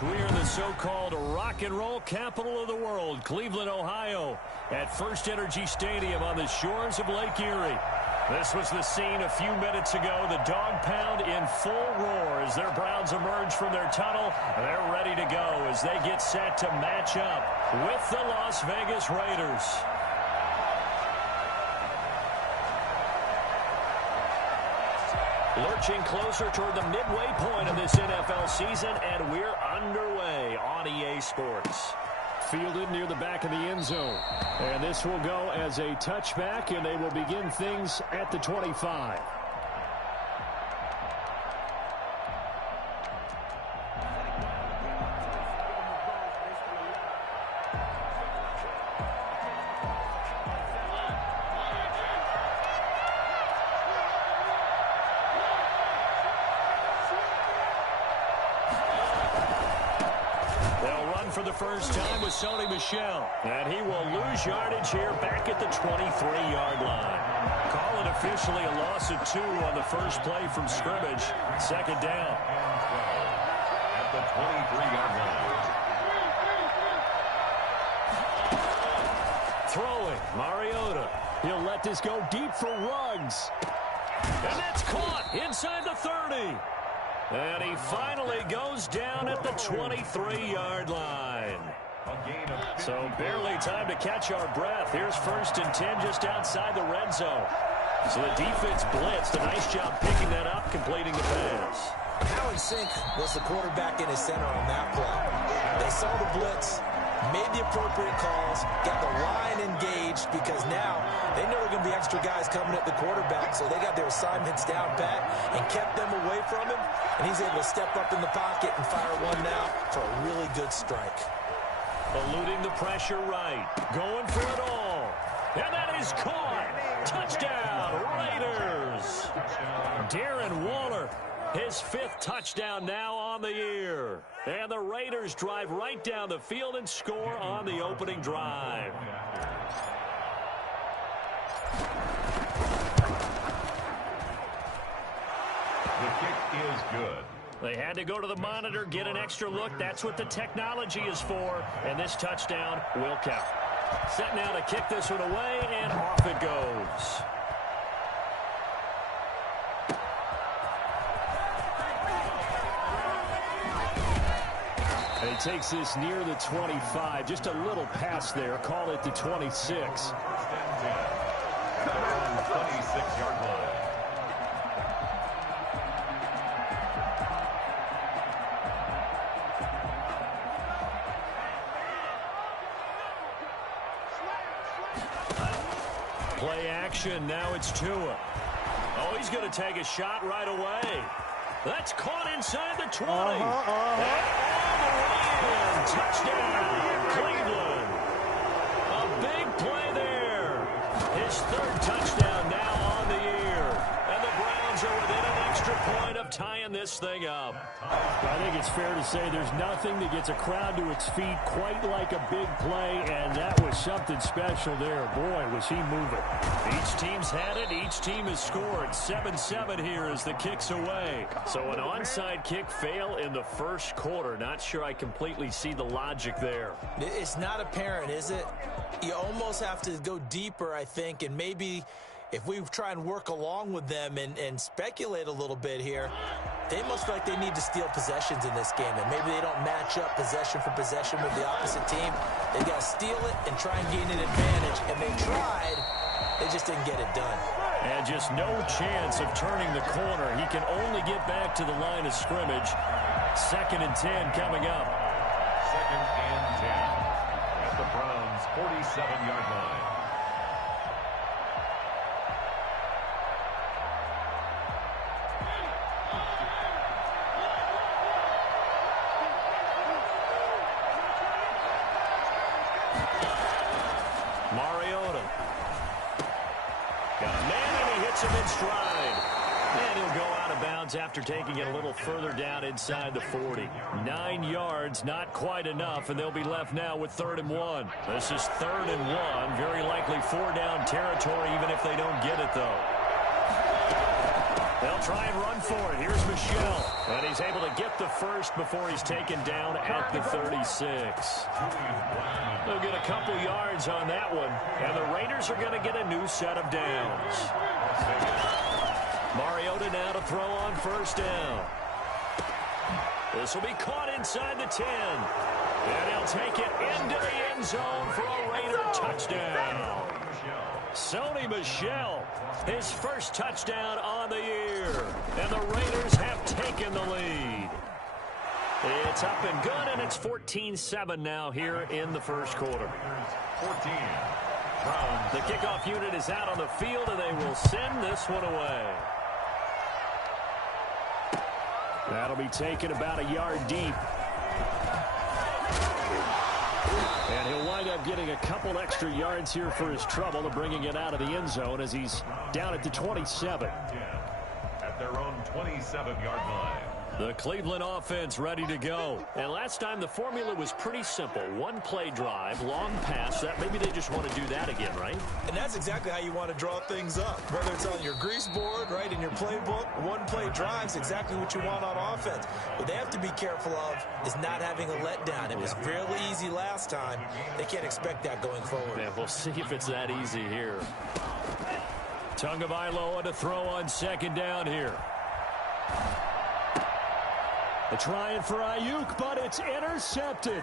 We are in the so-called rock and roll capital of the world, Cleveland, Ohio, at First Energy Stadium on the shores of Lake Erie. This was the scene a few minutes ago. The dog pound in full roar as their Browns emerge from their tunnel. They're ready to go as they get set to match up with the Las Vegas Raiders. Lurching closer toward the midway point of this NFL season, and we're underway on EA Sports. Fielded near the back of the end zone. And this will go as a touchback, and they will begin things at the 25. For the first time with Sony Michel, and he will lose yardage here back at the 23-yard line. Call it officially a loss of 2 on the first play from scrimmage. Second down. At the 23-yard line. Throwing, Mariota. He'll let this go deep for Ruggs. And that's caught inside the 30. And he finally goes down at the 23-yard line. So barely time to catch our breath. Here's 1st and 10 just outside the red zone. So the defense blitzed. A nice job picking that up, completing the pass. How in sync was the quarterback in his center on that play? They saw the blitz, made the appropriate calls, got the line engaged because now they know there are going to be extra guys coming at the quarterback, so they got their assignments down pat and kept them away from him, and he's able to step up in the pocket and fire one now for a really good strike. Eluding the pressure right, going for it all, and that is caught. Touchdown, Raiders. Darren Waller. His 5th touchdown now on the year. And the Raiders drive right down the field and score on the opening drive. The kick is good. They had to go to the monitor, get an extra look. That's what the technology is for. And this touchdown will count. Set now to kick this one away, and off it goes. And he takes this near the 25. Just a little pass there. Call it the 26. At the 26-yard line. Play action. Now it's Tua. Oh, he's going to take a shot right away. That's caught inside the 20. Touchdown, Cleveland. A big play there. His 3rd touchdown now on the year. And the Browns are within an extra point of tying this thing up. I think it's fair to say there's nothing that gets a crowd to its feet quite like a big play, and that was something special there. Boy, was he moving. Each team's had it. Each team has scored. 7-7 here as the kick's away. So an onside kick fail in the first quarter. Not sure I completely see the logic there. It's not apparent, is it? You almost have to go deeper, I think, and maybe if we try and work along with them and speculate a little bit here, they must feel like they need to steal possessions in this game, and maybe they don't match up possession for possession with the opposite team. They got to steal it and try and gain an advantage, and they tried. They just didn't get it done. And just no chance of turning the corner. He can only get back to the line of scrimmage. 2nd and 10 coming up. 2nd and 10 at the Browns' 47-yard line. Mariota. Got a man, and he hits him in stride. And he'll go out of bounds after taking it a little further down inside the 40. 9 yards, not quite enough, and they'll be left now with 3rd and 1. This is 3rd and 1. Very likely 4-down territory, even if they don't get it, though. They'll try and run for it. Here's Michelle. And he's able to get the first before he's taken down at the 36. They'll get a couple yards on that one. And the Raiders are going to get a new set of downs. Mariota now to throw on first down. This will be caught inside the 10. And he'll take it into the end zone for a Raider touchdown. Sony Michel, his first touchdown on the year. And the Raiders have taken the lead. It's up and good, and it's 14-7 now here in the first quarter. 14. The kickoff unit is out on the field, and they will send this one away. That'll be taken about a yard deep. And he'll wind up getting a couple extra yards here for his trouble to bringing it out of the end zone as he's down at the 27. At their own 27-yard line. The Cleveland offense ready to go. And last time the formula was pretty simple. One play drive, long pass. That maybe they just want to do that again, right? And that's exactly how you want to draw things up. Whether it's on your grease board, right, in your playbook, one play drive is exactly what you want on offense. What they have to be careful of is not having a letdown. It was really easy last time. They can't expect that going forward. Yeah, we'll see if it's that easy here. Tagovailoa to throw on second down here. They're trying for Ayuk, but it's intercepted.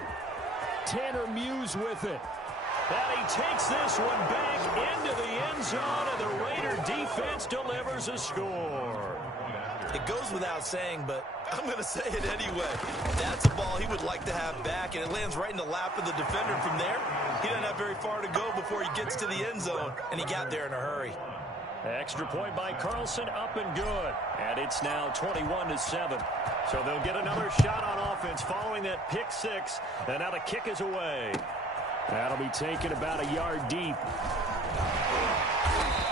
Tanner Muse with it. And he takes this one back into the end zone, and the Raider defense delivers a score. It goes without saying, but I'm going to say it anyway. That's a ball he would like to have back, and it lands right in the lap of the defender from there. He doesn't have very far to go before he gets to the end zone, and he got there in a hurry. Extra point by Carlson, up and good. And it's now 21-7. So they'll get another shot on offense following that pick six. And now the kick is away. That'll be taken about a yard deep.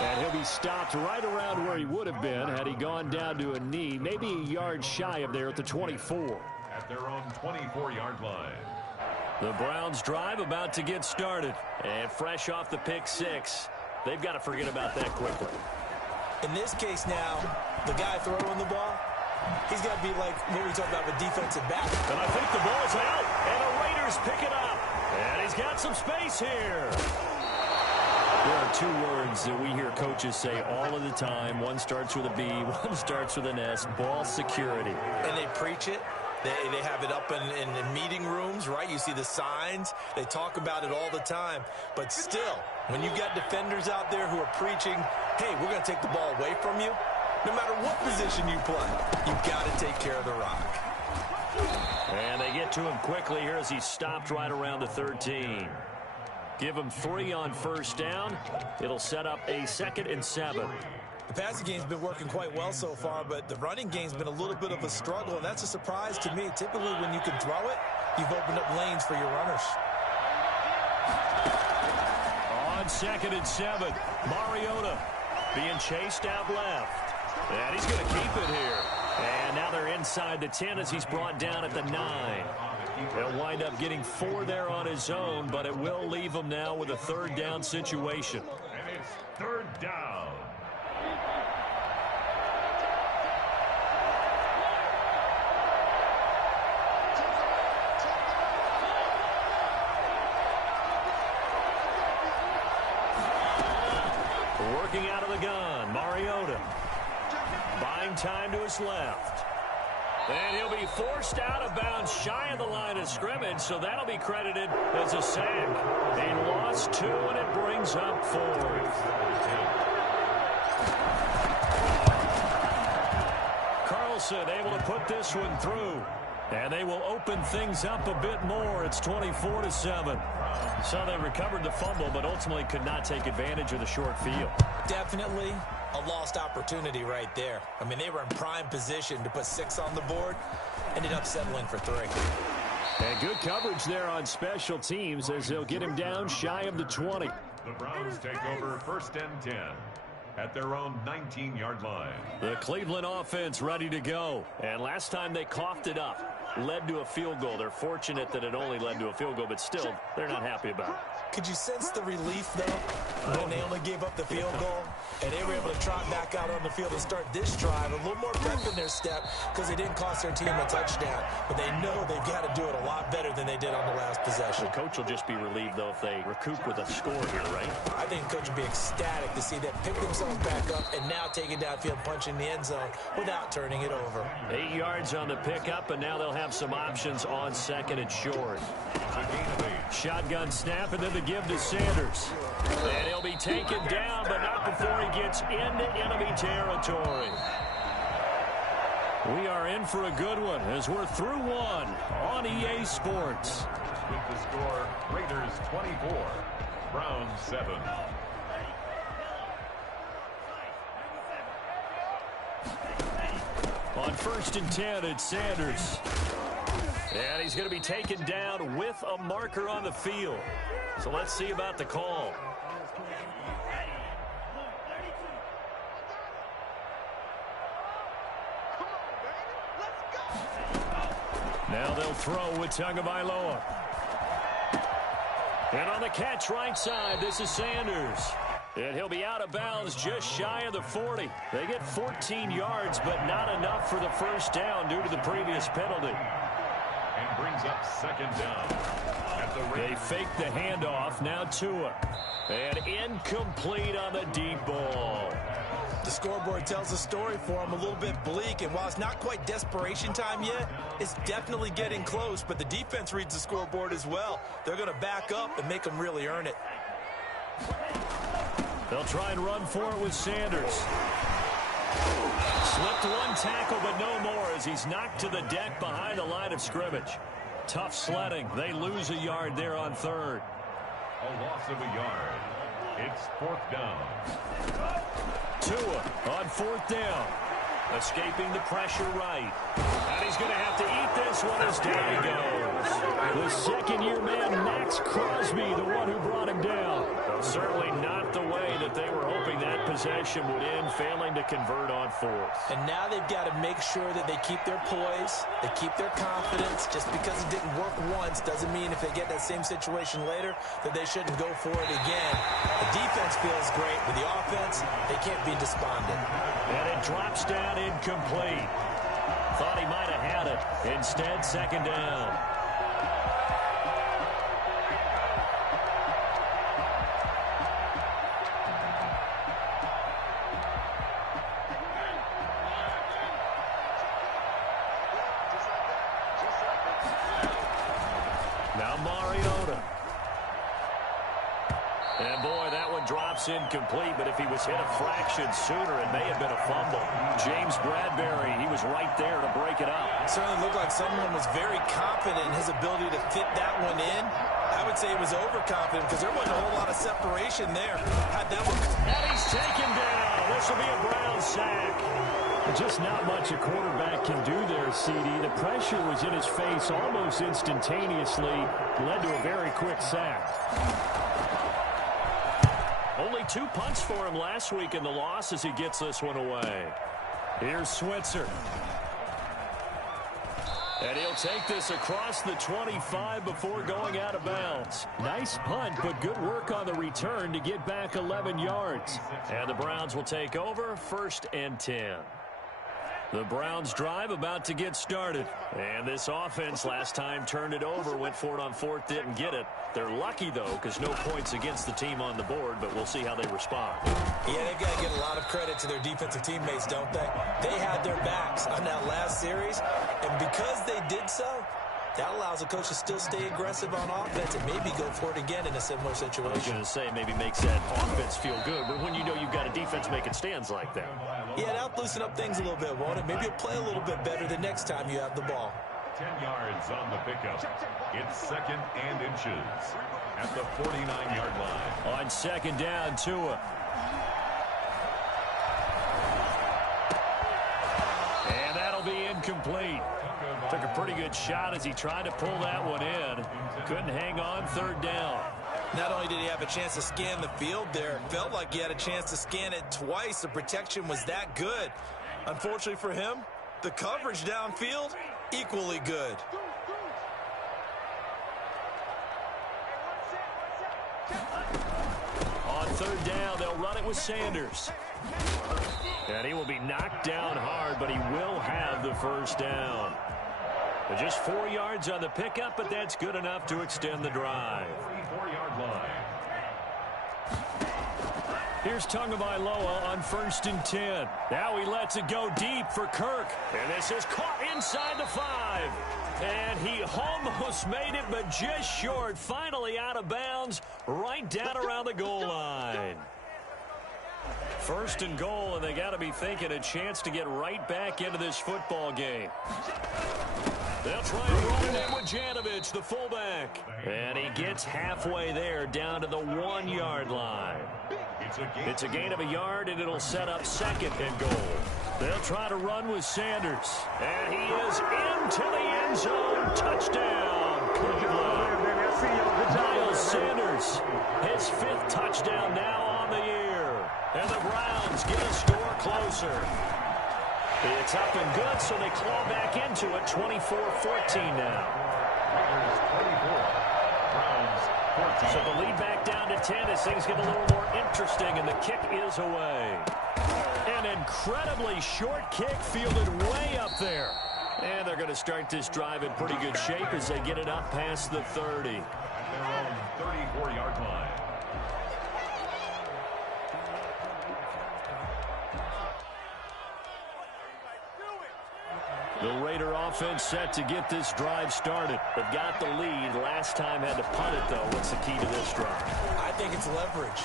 And he'll be stopped right around where he would have been had he gone down to a knee. Maybe a yard shy of there at the 24. At their own 24-yard line. The Browns drive about to get started. And fresh off the pick six. They've got to forget about that quickly. In this case now, the guy throwing the ball, he's got to be like what we talked about with defensive back. And I think the ball's out, and the Raiders pick it up. And he's got some space here. There are two words that we hear coaches say all of the time. One starts with a B, one starts with an S, ball security. And they preach it. They have it up in meeting rooms, right? You see the signs. They talk about it all the time. But still, when you got defenders out there who are preaching, hey, we're going to take the ball away from you, no matter what position you play, you've got to take care of the rock. And they get to him quickly here as he's stopped right around the 13. Give him 3 on first down. It'll set up a 2nd and 7. The passing game's been working quite well so far, but the running game's been a little bit of a struggle, and that's a surprise to me. Typically, when you can throw it, you've opened up lanes for your runners. On 2nd and 7, Mariota being chased out left. And he's going to keep it here. And now they're inside the 10 as he's brought down at the 9. He'll wind up getting 4 there on his own, but it will leave him now with a 3rd down situation. And it's 3rd down. Working out of the gun, Mariota. Buying time to his left. And he'll be forced out of bounds shy of the line of scrimmage, so that'll be credited as a sack. He lost 2, and it brings up 4th. Carlson able to put this one through. And they will open things up a bit more. It's 24-7. So they recovered the fumble, but ultimately could not take advantage of the short field. Definitely a lost opportunity right there. I mean, they were in prime position to put 6 on the board. Ended up settling for 3. And good coverage there on special teams as they'll get him down shy of the 20. The Browns take over 1st and 10 at their own 19-yard line. The Cleveland offense ready to go. And last time they coughed it up. Led to a field goal. They're fortunate that it only led to a field goal, but still, they're not happy about it. Could you sense the relief, though, when they only gave up the field goal? And they were able to trot back out on the field and start this drive. A little more pep in their step because they didn't cost their team a touchdown. But they know they've got to do it a lot better than they did on the last possession. The coach will just be relieved, though, if they recoup with a score here, right? I think the coach will be ecstatic to see them pick themselves back up and now take it downfield, punch in the end zone without turning it over. 8 yards on the pickup, and now they'll have some options on second and short. Shotgun snap, and then the give to Sanders. And he'll be taken down, but not before he gets into enemy territory. We are in for a good one as we're through one on EA Sports. With the score, Raiders 24, Browns 7. On 1st and 10, it's Sanders. And he's going to be taken down with a marker on the field. So let's see about the call. Now they'll throw with Tagovailoa. And on the catch right side, this is Sanders. And he'll be out of bounds just shy of the 40. They get 14 yards, but not enough for the first down due to the previous penalty. And brings up second down. They fake the handoff. Now Tua. And incomplete on the deep ball. The scoreboard tells a story for him, a little bit bleak, and while it's not quite desperation time yet, it's definitely getting close, but the defense reads the scoreboard as well. They're going to back up and make them really earn it. They'll try and run for it with Sanders. Slipped one tackle, but no more as he's knocked to the deck behind the line of scrimmage. Tough sledding. They lose a yard there on third. A loss of a yard. It's 4th down. Tua on 4th down. Escaping the pressure right. And he's going to have to eat this one as down he goes. The second-year man, Max Crosby, the one who brought him down. Certainly not the way that they were hoping that possession would end, failing to convert on 4th. And now they've got to make sure that they keep their poise, they keep their confidence. Just because it didn't work once doesn't mean if they get that same situation later that they shouldn't go for it again. The defense feels great, but the offense, they can't be despondent. And it drops down incomplete. Thought he might have had it. Instead, second down. Now Mariota. And boy, that one drops incomplete, but if he was hit a fraction sooner, it may have been a fumble. James Bradbury, he was right there to break it up. It certainly looked like someone was very confident in his ability to fit that one in. I would say he was overconfident because there wasn't a whole lot of separation there. Had that one. And he's taken down. This will be a Brown sack. Just not much a quarterback can do there, CD. The pressure was in his face almost instantaneously. Led to a very quick sack. Only 2 punts for him last week in the loss as he gets this one away. Here's Switzer. And he'll take this across the 25 before going out of bounds. Nice punt, but good work on the return to get back 11 yards. And the Browns will take over 1st and 10. The Browns drive about to get started. And this offense last time turned it over, went for it on 4th, didn't get it. They're lucky, though, because no points against the team on the board, but we'll see how they respond. Yeah, they've got to give a lot of credit to their defensive teammates, don't they? They had their backs on that last series, and because they did so, that allows the coach to still stay aggressive on offense and maybe go for it again in a similar situation. I was going to say maybe makes that offense feel good, but when you know you've got a defense making stands like that. Yeah, that'll loosen up things a little bit, won't it? Maybe you'll play a little bit better the next time you have the ball. 10 yards on the pickup. It's 2nd and inches at the 49-yard line. On 2nd down, Tua. And that'll be incomplete. Took a pretty good shot as he tried to pull that one in. Couldn't hang on 3rd down. Not only did he have a chance to scan the field there, felt like he had a chance to scan it twice. The protection was that good. Unfortunately for him, the coverage downfield, equally good. On third down. They'll run it with Sanders. And he will be knocked down hard, but he will have the first down. Just 4 yards on the pickup, but that's good enough to extend the drive. 44-yard line. Here's Tagovailoa on 1st and 10. Now he lets it go deep for Kirk. And this is caught inside the 5. And he almost made it, but just short. Finally out of bounds, right down around the goal line. 1st and goal, and they got to be thinking a chance to get right back into this football game. They'll try and run it in with Janovich, the fullback. And he gets halfway there, down to the 1-yard line. It's a gain of a yard, and it'll set up 2nd and goal. They'll try to run with Sanders. And he is into the end zone. Touchdown, Cleveland. Miles Sanders, his 5th touchdown now on the year. And the Browns get a score closer. It's up and good, so they claw back into it, 24-14 now. Raiders 24, Browns 14. So the lead back down to 10 as things get a little more interesting, and the kick is away. An incredibly short kick fielded way up there. And they're going to start this drive in pretty good shape as they get it up past the 30. At their own 34-yard line. The Raider offense set to get this drive started. They've got the lead. Last time had to punt it, though. What's the key to this drive? I think it's leverage.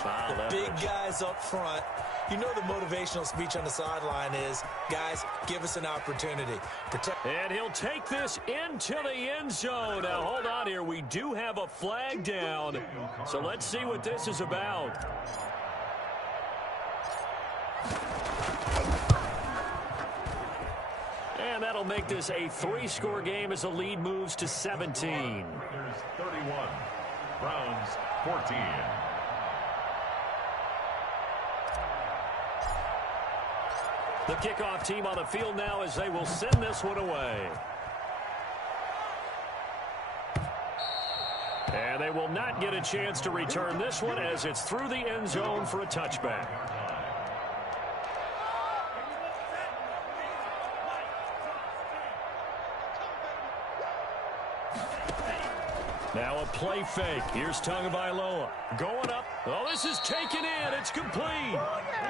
Big guys up front. You know the motivational speech on the sideline is, guys, give us an opportunity. And he'll take this into the end zone. Now, hold on here. We do have a flag down. So let's see what this is about. And that'll make this a 3-score game as the lead moves to 17. Raiders 31, Browns 14. The kickoff team on the field now as they will send this one away. And they will not get a chance to return this one as it's through the end zone for a touchback. Now a play fake. Here's Tagovailoa going up. Oh, this is taken in. It's complete.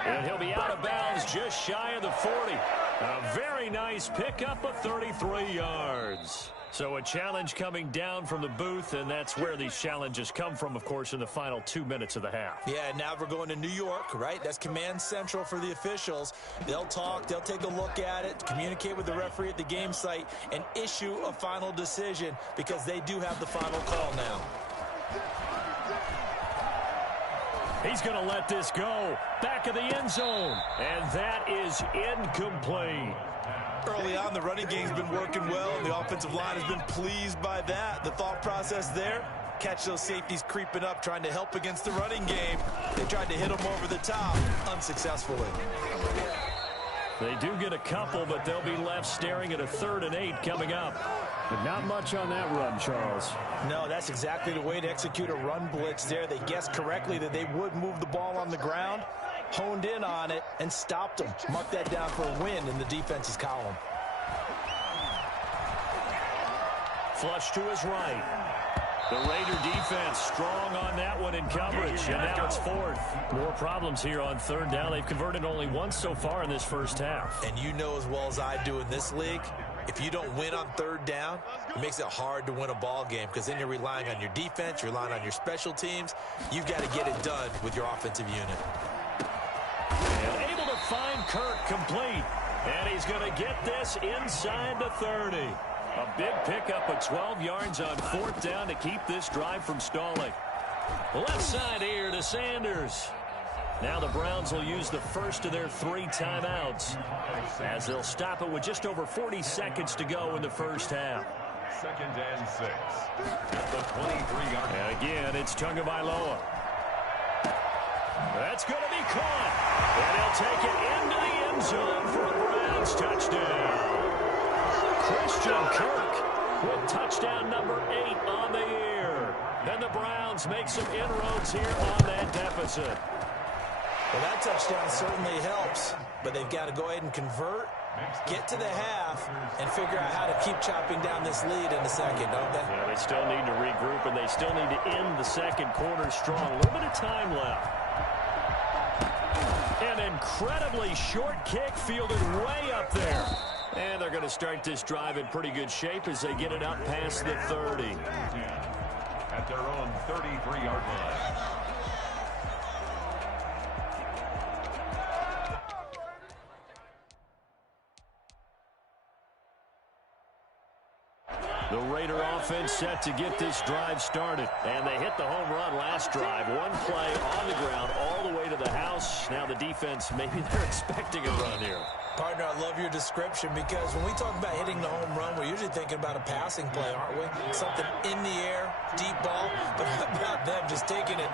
And he'll be out of bounds just shy of the 40. A very nice pickup of 33 yards. So a challenge coming down from the booth, and that's where these challenges come from, of course, in the final 2 minutes of the half. Yeah, now we're going to New York, right? That's command central for the officials. They'll talk, they'll take a look at it, communicate with the referee at the game site, and issue a final decision because they do have the final call now. He's going to let this go. Back of the end zone. And that is incomplete. Early on, the running game's been working well, and the offensive line has been pleased by that. The thought process there, catch those safeties creeping up, trying to help against the running game. They tried to hit them over the top, unsuccessfully. They do get a couple, but they'll be left staring at a 3rd and 8 coming up. But not much on that run, Charles. No, that's exactly the way to execute a run blitz there. They guessed correctly that they would move the ball on the ground, honed in on it, and stopped them. Mark that down for a win in the defense's column. Flush to his right. The Raider defense strong on that one in coverage, and now it's 4th. More problems here on 3rd down. They've converted only once so far in this first half. And you know as well as I do in this league, if you don't win on 3rd down, it makes it hard to win a ball game because then you're relying on your defense, you're relying on your special teams. You've got to get it done with your offensive unit. And able to find Kirk complete. And he's going to get this inside the 30. A big pickup of 12 yards on 4th down to keep this drive from stalling. Left side here to Sanders. Now the Browns will use the first of their 3 timeouts as they'll stop it with just over 40 seconds to go in the first half. 2nd and 6 at the 23-yard line. And again, it's Tagovailoa. That's going to be caught. And he'll take it into the end zone for a Browns touchdown. Christian Kirk with touchdown number 8 on the year. And the Browns make some inroads here on that deficit. Well, that touchdown certainly helps, but they've got to go ahead and convert, get to the half, and figure out how to keep chopping down this lead in the second, don't they? Yeah, they still need to regroup, and they still need to end the second quarter strong. A little bit of time left. An incredibly short kick fielded way up there. And they're going to start this drive in pretty good shape as they get it up past the 30. At their own 33-yard line. The Raider offense set to get this drive started. And they hit the home run last drive. One play on the ground all the way to the house. Now the defense, maybe they're expecting a run here. Partner, I love your description because when we talk about hitting the home run, we're usually thinking about a passing play, aren't we? Something in the air, deep ball. But how about them just taking it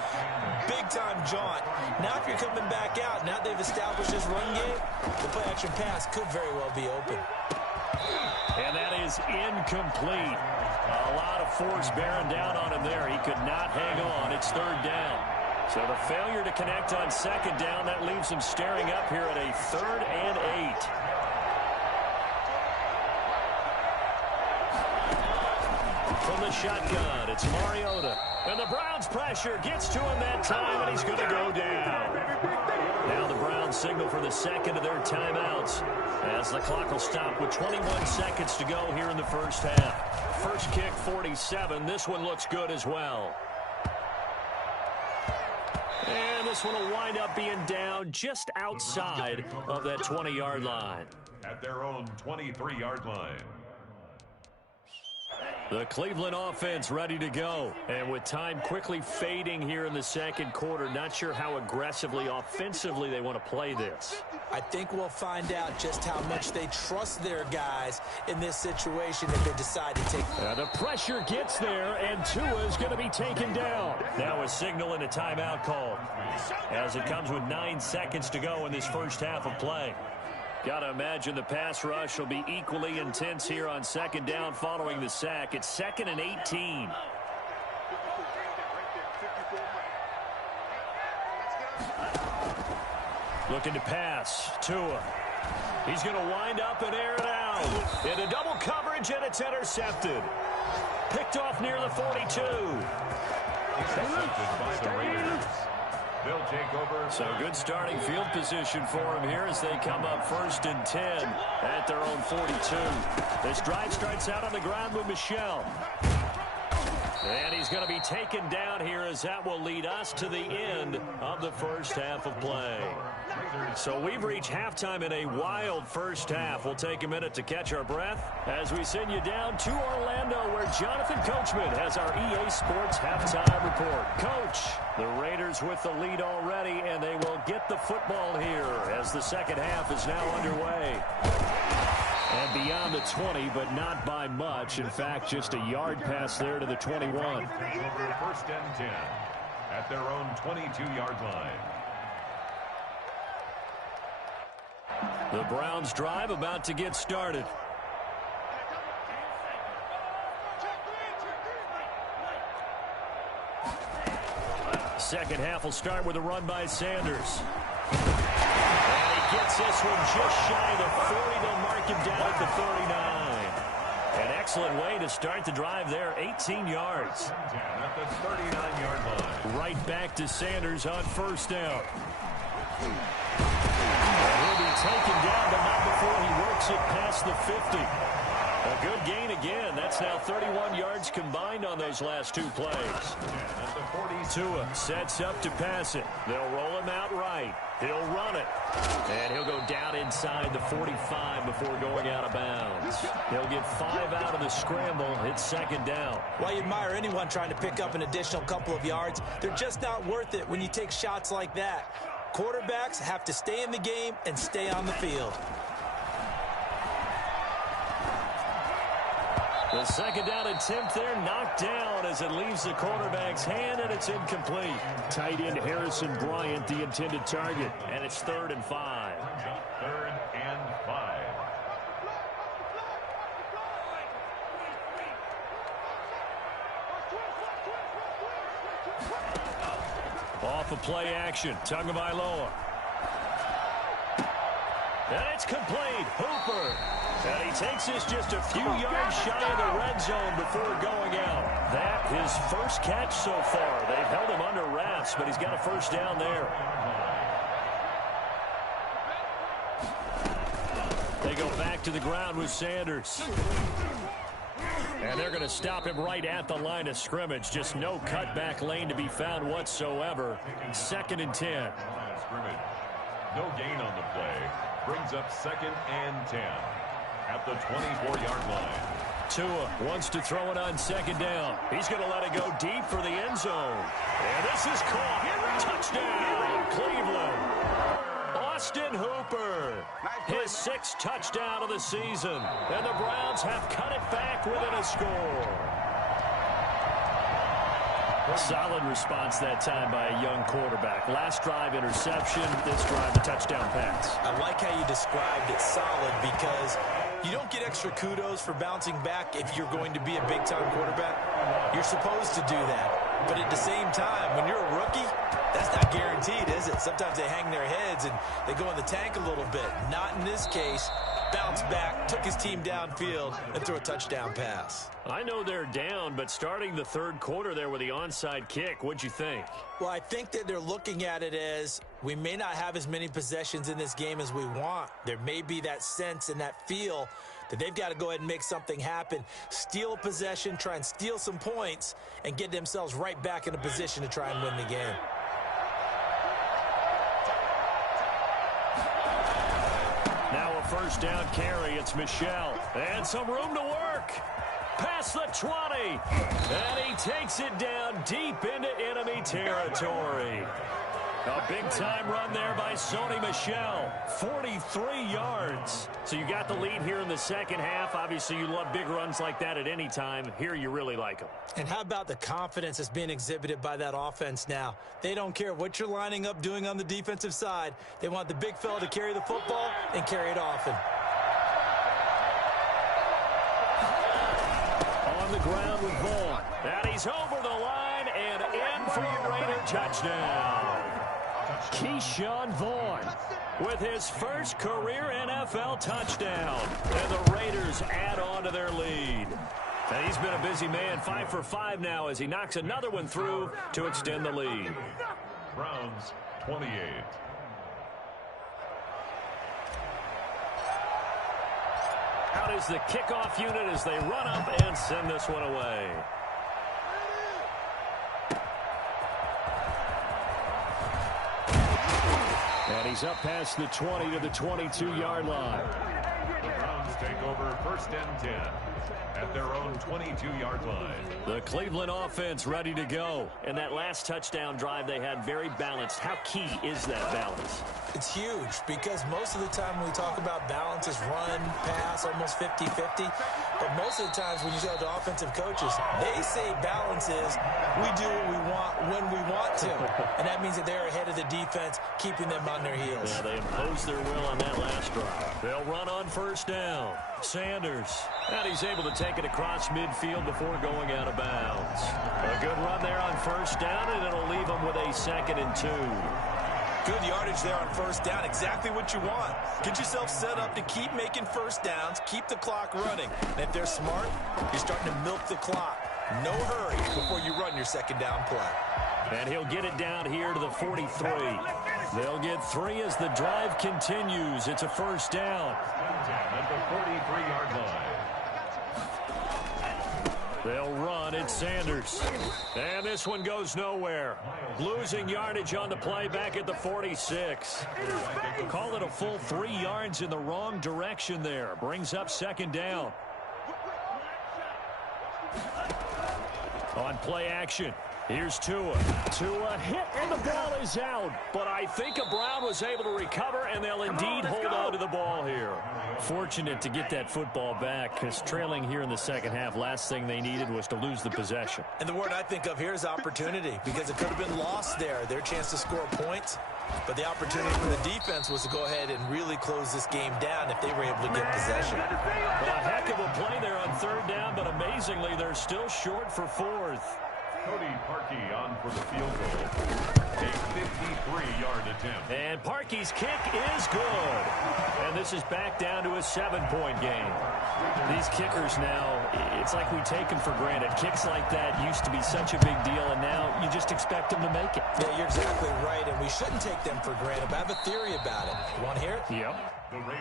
big-time jaunt? Now if you're coming back out, now they've established this run game, the play-action pass could very well be open. And that is incomplete. A lot of force bearing down on him there. He could not hang on. It's third down. So the failure to connect on second down, that leaves him staring up here at a 3rd and 8. From the shotgun, it's Mariota. And the Browns pressure gets to him that time, and he's going to go down. Now the Browns signal for the second of their timeouts as the clock will stop with 21 seconds to go here in the first half. First kick, 47. This one looks good as well. And this one will wind up being down just outside of that 20-yard line. At their own 23-yard line. The Cleveland offense ready to go. And with time quickly fading here in the second quarter, not sure how aggressively, offensively they want to play this. I think we'll find out just how much they trust their guys in this situation if they decide to take. The pressure gets there, and Tua is going to be taken down. Now a signal and a timeout call as it comes with 9 seconds to go in this first half of play. Got to imagine the pass rush will be equally intense here on second down following the sack. It's 2nd and 18. Looking to pass. Tua. He's going to wind up and air it out. Into double coverage, and it's intercepted. Picked off near the 42. Intercepted by the Raiders. They'll take over. So good starting field position for him here as they come up 1st and 10 at their own 42. This drive starts out on the ground with Michel. And he's going to be taken down here as that will lead us to the end of the first half of play. So we've reached halftime in a wild first half. We'll take a minute to catch our breath as we send you down to Orlando where Jonathan Coachman has our EA Sports halftime report. Coach, the Raiders with the lead already, and they will get the football here as the second half is now underway. And beyond the 20, but not by much. In fact, just a yard pass there to the 21. Over 1st and 10 at their own 22-yard line. The Browns drive about to get started. Second half will start with a run by Sanders. And he gets this one just shy of the 40. They'll mark him down at the 39. An excellent way to start the drive there, 18 yards. At the 39-yard line. Right back to Sanders on first down. He'll be taken down, but not before he works it past the 50. A good gain again. That's now 31 yards combined on those last 2 plays. Tua sets up to pass it. They'll roll him out right. He'll run it. And he'll go down inside the 45 before going out of bounds. He'll get 5 out of the scramble. It's second down. While you admire anyone trying to pick up an additional couple of yards, they're just not worth it when you take shots like that. Quarterbacks have to stay in the game and stay on the field. The second down attempt there knocked down as it leaves the quarterback's hand, and it's incomplete. Tight end Harrison Bryant, the intended target, and it's 3rd and 5. 3rd and 5. Off of play action, Tagovailoa. And it's complete. Hooper. And he takes this just a few yards shy of the red zone before going out. That his first catch so far. They've held him under wraps, but he's got a first down there. They go back to the ground with Sanders. And they're going to stop him right at the line of scrimmage. Just no cutback lane to be found whatsoever. 2nd and 10. No gain on the play. Brings up 2nd and 10 at the 24-yard line. Tua wants to throw it on 2nd down. He's going to let it go deep for the end zone. And this is caught. Touchdown, Cleveland. Austin Hooper, his 6th touchdown of the season. And the Browns have cut it back within a score. Solid response that time by a young quarterback. Last drive, interception. This drive, a touchdown pass. I like how you described it, solid, because you don't get extra kudos for bouncing back if you're going to be a big-time quarterback. You're supposed to do that. But at the same time, when you're a rookie, that's not guaranteed, is it? Sometimes they hang their heads and they go in the tank a little bit. Not in this case. Bounced back, took his team downfield, and threw a touchdown pass. I know they're down, but starting the 3rd quarter there with the onside kick, what'd you think? Well, I think that they're looking at it as we may not have as many possessions in this game as we want. There may be that sense and that feel that they've got to go ahead and make something happen, steal a possession, try and steal some points, and get themselves right back in a position to try and win the game. Now a first down carry. It's Michel. And some room to work. Past the 20. And he takes it down deep into enemy territory. A big-time run there by Sony Michel. 43 yards. So you got the lead here in the second half. Obviously, you love big runs like that at any time. Here, you really like them. And how about the confidence that's being exhibited by that offense now? They don't care what you're lining up doing on the defensive side. They want the big fella to carry the football and carry it often. On the ground with Vaughn. And he's over the line and in for a Raider touchdown. Keyshawn Vaughn with his first career NFL touchdown. And the Raiders add on to their lead. And he's been a busy man, 5 for 5 now as he knocks another one through to extend the lead. Browns 28. Out is the kickoff unit as they run up and send this one away. And he's up past the 20 to the 22-yard line. The Browns take over 1st and 10 at their own 22-yard line. The Cleveland offense ready to go. And that last touchdown drive they had very balanced. How key is that balance? It's huge because most of the time when we talk about balance is run, pass, almost 50-50. But most of the times when you talk to offensive coaches, they say balance is we do what we want when we want to. And that means that they're ahead of the defense, keeping them on their heels. Yeah, they imposed their will on that last drive. They'll run on first down. Sanders. And he's able to take it across midfield before going out of bounds. A good run there on first down, and it'll leave them with a 2nd and 2. Good yardage there on first down. Exactly what you want. Get yourself set up to keep making first downs, keep the clock running. And if they're smart, you're starting to milk the clock. No hurry before you run your second down play. And he'll get it down here to the 43. They'll get 3 as the drive continues. It's a first down. At the 43-yard line. They'll run. It's Sanders. And this one goes nowhere. Losing yardage on the play back at the 46. Call it a full 3 yards in the wrong direction there. Brings up 2nd down. On play action. Here's Tua. Tua hit, and the ball is out. But I think a Brown was able to recover, and they'll indeed hold on to the ball here. Fortunate to get that football back, because trailing here in the second half, last thing they needed was to lose the possession. And the word I think of here is opportunity, because it could have been lost there. Their chance to score points. But the opportunity for the defense was to go ahead and really close this game down if they were able to get possession. Well, a heck of a play there on 3rd down, but amazingly, they're still short for 4th. Cody Parkey on for the field goal. A 53-yard attempt. And Parkey's kick is good. And this is back down to a 7-point game. These kickers now, it's like we take them for granted. Kicks like that used to be such a big deal, and now you just expect them to make it. Yeah, you're exactly right, and we shouldn't take them for granted. But I have a theory about it. You want to hear it? Yep.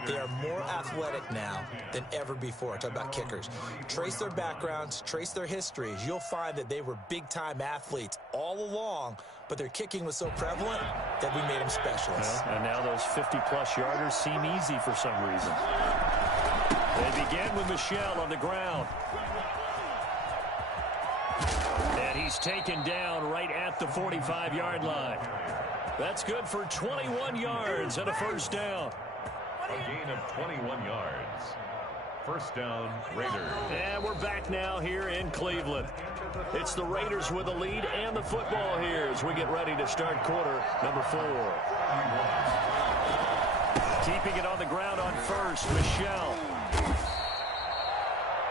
They are more athletic now than ever before. Talk about kickers. Trace their backgrounds, trace their histories. You'll find that they were big-time athletes all along, but their kicking was so prevalent that we made them specialists. Well, and now those 50-plus yarders seem easy for some reason. They begin with Michel on the ground. And he's taken down right at the 45-yard line. That's good for 21 yards and a first down. A gain of 21 yards. First down, Raiders. And we're back now here in Cleveland. It's the Raiders with the lead and the football here as we get ready to start quarter number 4. Keeping it on the ground on first, Michel.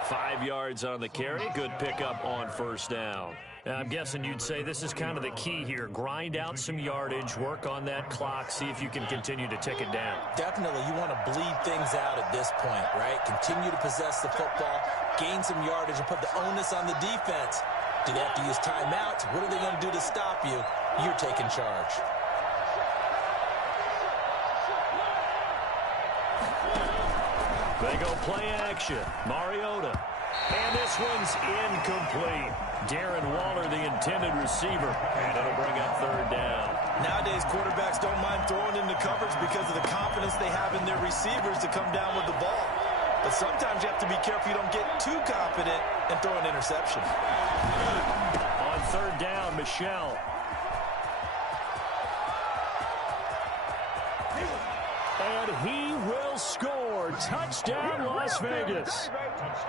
5 yards on the carry. Good pickup on first down. Now, I'm guessing you'd say this is kind of the key here. Grind out some yardage, work on that clock, see if you can continue to tick it down. Definitely, you want to bleed things out at this point, right? Continue to possess the football, gain some yardage, and put the onus on the defense. Do they have to use timeouts? What are they going to do to stop you? You're taking charge. They go play action. Mariota. And this one's incomplete. Darren Waller, the intended receiver. And it'll bring up third down. Nowadays, quarterbacks don't mind throwing into coverage because of the confidence they have in their receivers to come down with the ball. But sometimes you have to be careful you don't get too confident and throw an interception. On third down, Michel. And he will score. Touchdown, Las Vegas.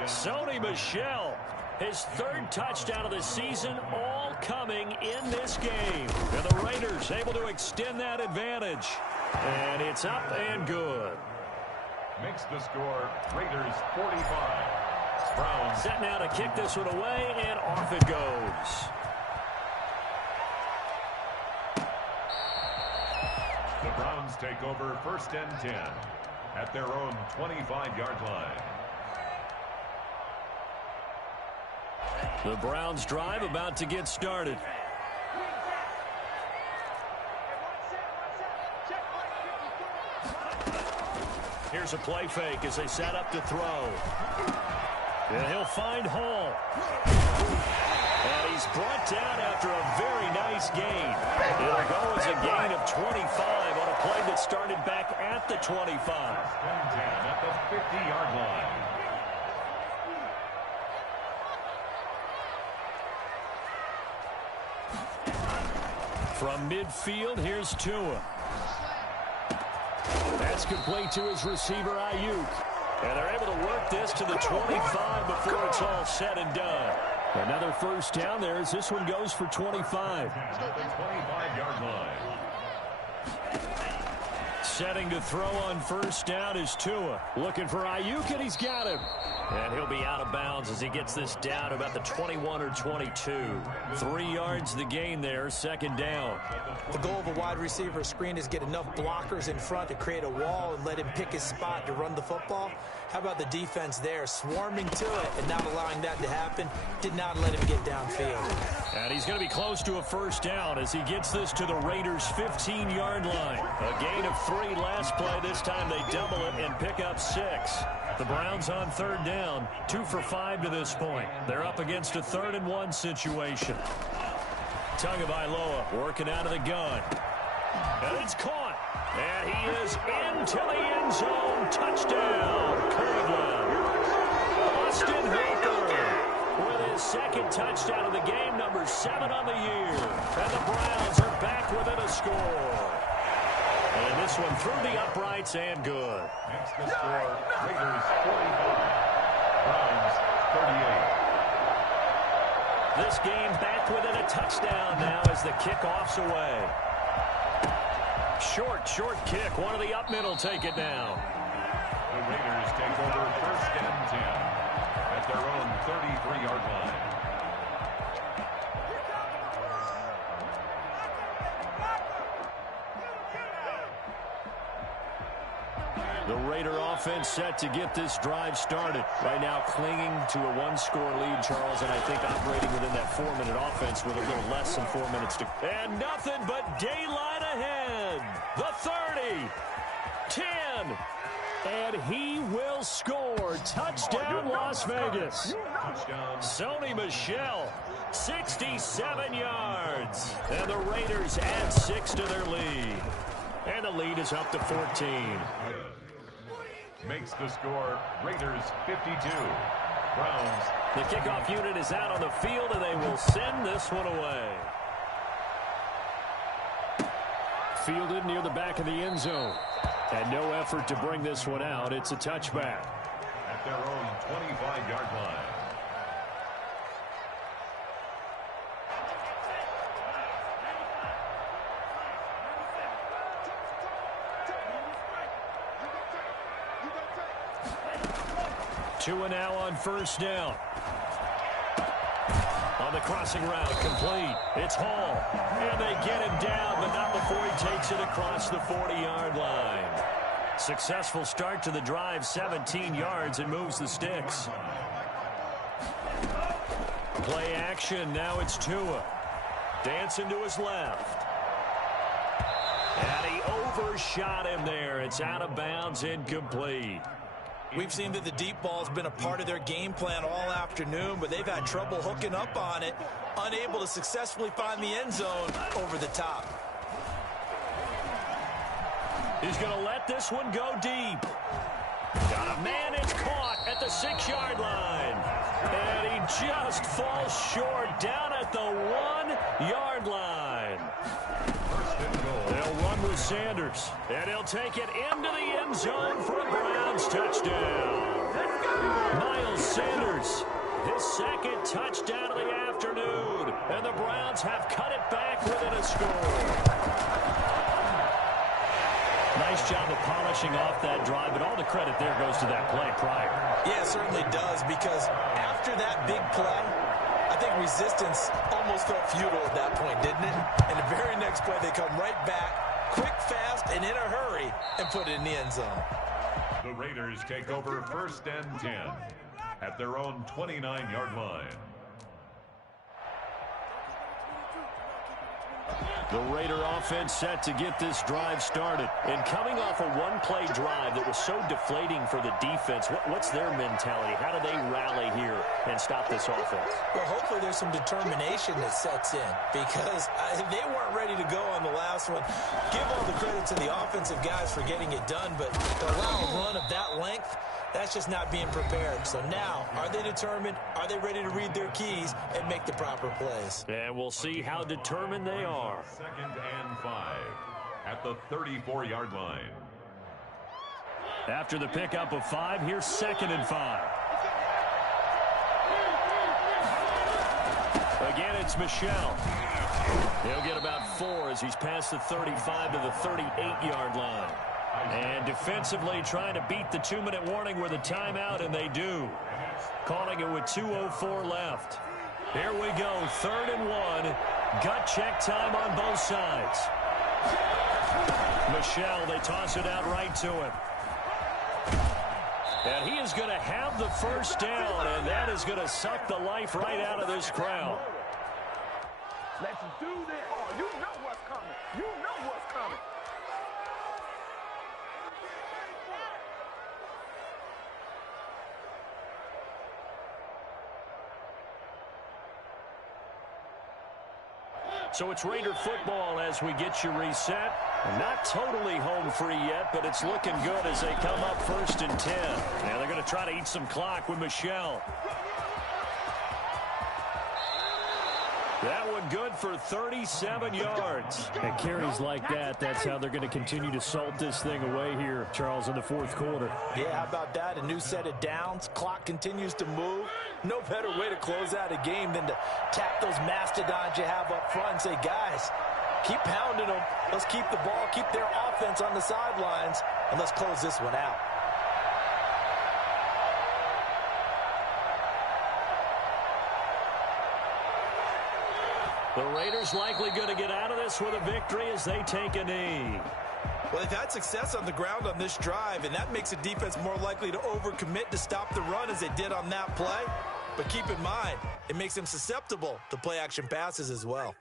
Sony Michel, his third touchdown of the season, all coming in this game. And the Raiders able to extend that advantage. And it's up and good. Makes the score Raiders 45. Browns Set now to kick this one away, and off it goes. The Browns take over first and 10 at their own 25-yard line. The Browns drive about to get started. Here's a play fake as they set up to throw. And he'll find Hall. And he's brought down after a very nice gain. It'll go as a gain of 25 on a play that started back at the 25. And 10 at the 50-yard line. From midfield, here's Tua. That's complete to his receiver, Ayuk. And they're able to work this to the 25 before it's all said and done. Another first down there as this one goes for 25. At the 25-yard line. Setting to throw on first down is Tua. Looking for Ayuk, and he's got him. And he'll be out of bounds as he gets this down to about the 21 or 22. 3 yards the gain there, second down. The goal of a wide receiver screen is get enough blockers in front to create a wall and let him pick his spot to run the football. How about the defense there, swarming to it and not allowing that to happen? Did not let him get downfield. And he's going to be close to a first down as he gets this to the Raiders' 15-yard line. A gain of 3 last play. This time they double it and pick up 6. The Browns on third down, 2 for 5 to this point. They're up against a 3rd and 1 situation. Tagovailoa working out of the gun. And it's caught. And he is into the end zone. Touchdown, Cleveland. Austin Hooper with his second touchdown of the game, number 7 on the year. And the Browns are back within a score. And this one through the uprights and good. Makes the score Raiders 45. Browns 38. This game back within a touchdown now as the kickoff's away. Short kick. One of the up middle take it now. The Raiders take over first and 10 at their own 33-yard line. The Raider offense set to get this drive started. Right now clinging to a one-score lead, Charles, and I think operating within that 4-minute offense with a little less than 4 minutes to... And nothing but daylight ahead. The 30, 10, and he will score. Touchdown, Las Vegas. Sony Michel, 67 yards. And the Raiders add 6 to their lead. And the lead is up to 14. Makes the score Raiders 52. Browns. The kickoff unit is out on the field, and they will send this one away. Fielded near the back of the end zone. And no effort to bring this one out. It's a touchback. At their own 25-yard line. Two and now on first down. On the crossing route, complete. It's Hall. And they get him down, but not before he takes it across the 40-yard line. Successful start to the drive, 17 yards, and moves the sticks. Play action, now it's Tua. Dancing to his left. And he overshot him there. It's out of bounds, incomplete. We've seen that the deep ball's been a part of their game plan all afternoon, but they've had trouble hooking up on it, unable to successfully find the end zone over the top. He's going to let this one go deep. Got a man, it's caught at the 6-yard line. And he just falls short down at the 1-yard line. They'll run with Sanders, and he'll take it into the end zone for a Browns touchdown. Miles Sanders, his second touchdown of the afternoon, and the Browns have cut it back within a score. Nice job of polishing off that drive, but all the credit there goes to that play prior. Yeah, it certainly does, because after that big play, I think resistance almost felt futile at that point, didn't it? And the very next play, they come right back, quick, fast, and in a hurry, and put it in the end zone. The Raiders take over first and 10 at their own 29-yard line. The Raider offense set to get this drive started. And coming off a one-play drive that was so deflating for the defense, what's their mentality? How do they rally here and stop this offense? Well, hopefully there's some determination that sets in, because they weren't ready to go on the last one. Give all the credit to the offensive guys for getting it done, but to allow a run of that length, that's just not being prepared. So now, are they determined? Are they ready to read their keys and make the proper plays? And we'll see how determined they are. 2nd and 5 at the 34-yard line. After the pickup of 5, here's 2nd and 5. Again, it's Michel. He'll get about 4 as he's past the 35 to the 38-yard line. And defensively trying to beat the 2-minute warning with a timeout, and they do. Calling it with 2:04 left. Here we go, 3rd and 1. Gut check time on both sides. Michel, they toss it out right to him. And he is going to have the first down, and that is going to suck the life right out of this crowd. Let's do this. Oh, you know what's coming. You know what's coming. So it's Raider football as we get you reset. Not totally home free yet, but it's looking good as they come up 1st and 10. Now they're going to try to eat some clock with Michel. That one good for 37 yards. And carries like that, that's how they're going to continue to salt this thing away here, Charles, in the 4th quarter. Yeah, how about that? A new set of downs. Clock continues to move. No better way to close out a game than to tap those mastodons you have up front and say, guys, keep pounding them. Let's keep the ball, keep their offense on the sidelines, and let's close this one out. The Raiders likely going to get out of this with a victory as they take a knee. Well, they've had success on the ground on this drive, and that makes a defense more likely to overcommit to stop the run as they did on that play. But keep in mind, it makes them susceptible to play-action passes as well.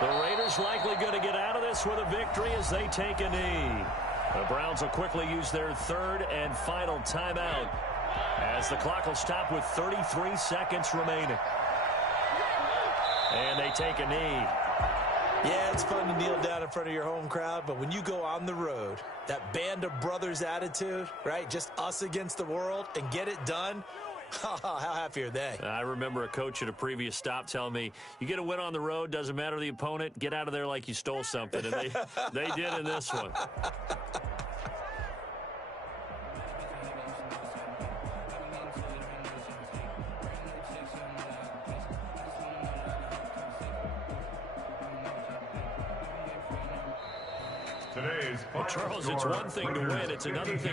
The Raiders likely going to get out of this with a victory as they take a knee. The Browns will quickly use their third and final timeout as the clock will stop with 33 seconds remaining. And they take a knee. Yeah, it's fun to kneel down in front of your home crowd, but when you go on the road, that band of brothers attitude, right, just us against the world, and get it done, how happy are they? I remember a coach at a previous stop telling me, you get a win on the road, doesn't matter the opponent, get out of there like you stole something. And they did in this one. Today's Well, Charles, it's one thing to win. It's another thing